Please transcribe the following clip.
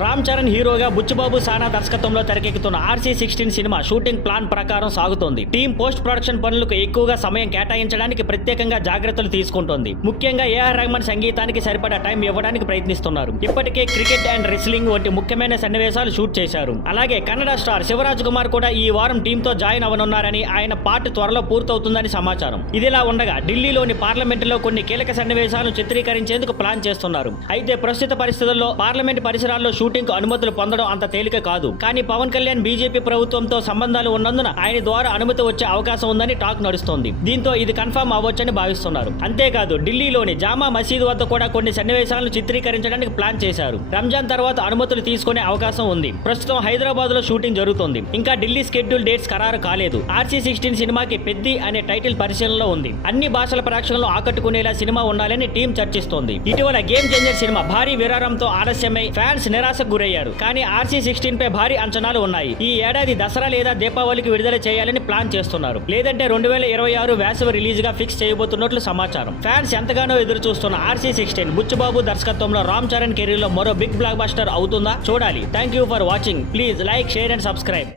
రామ్ చరణ్ హీరోగా బుచ్చిబాబు సానా దర్శకత్వంలో తెరకెక్కుతున్న RC16 సినిమా షూటింగ్ ప్లాన్ ప్రకారం సాగుతోంది. టీం పోస్ట్ ప్రొడక్షన్ పనులకు ఎక్కువగా సమయం కేటాయించడానికి ప్రత్యేకంగా జాగ్రత్తలు తీసుకుంటోంది. ముఖ్యంగా ఏఆర్ రెహమాన్ సంగీతానికి సరిపడా టైం ఇవ్వడానికి ప్రయత్నిస్తున్నారు. ఇప్పటికే క్రికెట్ అండ్ రెస్లింగ్ వంటి ముఖ్యమైన సన్నివేశాలు షూట్ చేశారు. అలాగే కన్నడ స్టార్ శివరాజ్ కుమార్ కూడా ఈ వారం టీంతో జాయిన్ అవ్వనున్నారని, ఆయన పార్ట్ త్వరలో పూర్తవుతుందని సమాచారం. ఇదిలా ఉండగా ఢిల్లీలోని పార్లమెంటులో కొన్ని కీలక సన్నివేశాలను చిత్రీకరించేందుకు ప్లాన్ చేస్తున్నారు. అయితే ప్రస్తుత పరిస్థితుల్లో పార్లమెంట్ పరిసరాల్లో షూటింగ్ కు అనుమతులు పొందడం అంత తేలిక కాదు. కానీ పవన్ కళ్యాణ్ బీజేపీ ప్రభుత్వంతో సంబంధాలు ఉన్నందున ఆయన ద్వారా అనుమతి వచ్చే అవకాశం ఉందని టాక్ నడుస్తోంది. దీంతో ఇది కన్ఫర్మ్ అవ్వొచ్చని భావిస్తున్నారు. అంతేకాదు ఢిల్లీలోని జామా మసీదు వద్ద కూడా కొన్ని సన్నివేశాలను చిత్రీకరించడానికి ప్లాన్ చేశారు. రంజాన్ తర్వాత అనుమతులు తీసుకునే అవకాశం ఉంది. ప్రస్తుతం హైదరాబాద్ లో షూటింగ్ జరుగుతోంది. ఇంకా ఢిల్లీ షెడ్యూల్ డేట్స్ ఖరారు కాలేదు. RC16 సినిమాకి పెద్ది అనే టైటిల్ పరిశీలనలో ఉంది. అన్ని భాషల ప్రేక్షకులను ఆకట్టుకునేలా సినిమా ఉండాలని టీం చర్చిస్తోంది. ఇటీవల గేమ్ చేంజర్ సినిమా భారీ విరారంతో ఆలస్యమై ఫ్యాన్స్ నిరాశకు గురయ్యారు. కానీ RC16 పై భారీ అంచనాలు ఉన్నాయి. ఈ ఏడాది దసరా లేదా దీపావళికి విడుదల చేయాలని ప్లాన్ చేస్తున్నారు. లేదంటే 2026 వేసవి రిలీజ్ గా ఫిక్స్ చేయబోతున్నట్లు సమాచారం. ఫ్యాన్స్ ఎంతగానో ఎదురు చూస్తున్న RC16 బుచ్చిబాబు దర్శకత్వంలో రామ్ చరణ్ కెరీర్ లో మరో బిగ్ బ్లాక్ బస్టర్ అవుతుందా? చూడాలి. Thank you for watching. Please like, share and subscribe.